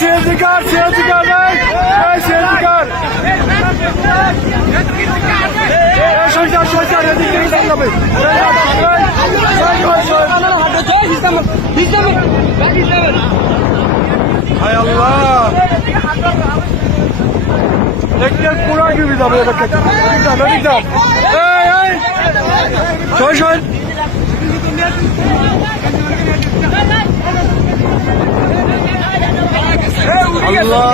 CNG কার ভাই, CNG কার সরকার এদিক থেকে চালাবে। হায় আল্লাহ, একটা পুরা ডুবে যাবে। শোন আল্লাহ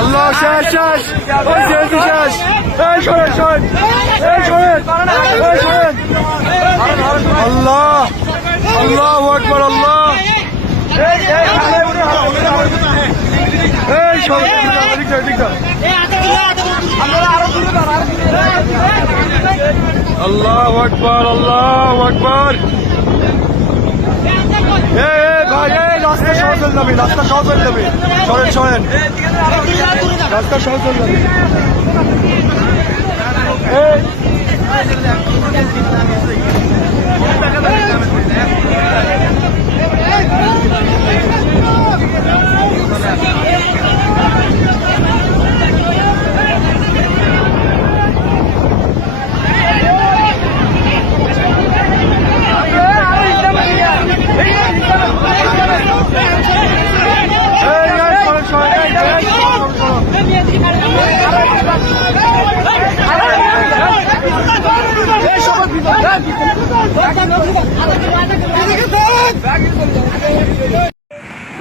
আল্লাহ, শেষ ওই সিএনজি শেষ। শোনেন আল্লাহ আল্লাহ আকবার, আল্লাহ আল্লাহ আকবার, আল্লাহ আকবার। ভাই রাস্তা সহজ হয়ে যাবে, রাস্তা সহজ হয়ে যাবে। সরেন রাস্তা সহজ হয়ে যাবে।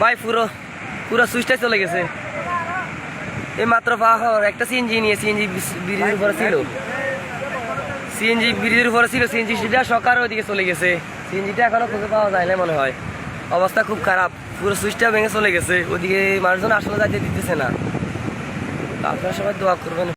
ভাই পুরো সুইচটাই চলে গেছে। এই মাত্র পাওয়ার একটা সিএনজি নিয়ে, সিএনজি ব্রিজের উপরে ছিল, সিএনজিটা সকার ওইদিকে চলে গেছে। সিএনজিটা এখনো খুঁজে পাওয়া যায় না মনে হয়। অবস্থা খুব খারাপ, পুরো সুইচটা ভেঙে চলে গেছে। ওদিকে মানুষজন আসলে যাইতে দিতেছে না। আপনারা সবাই দোয়া করবেন।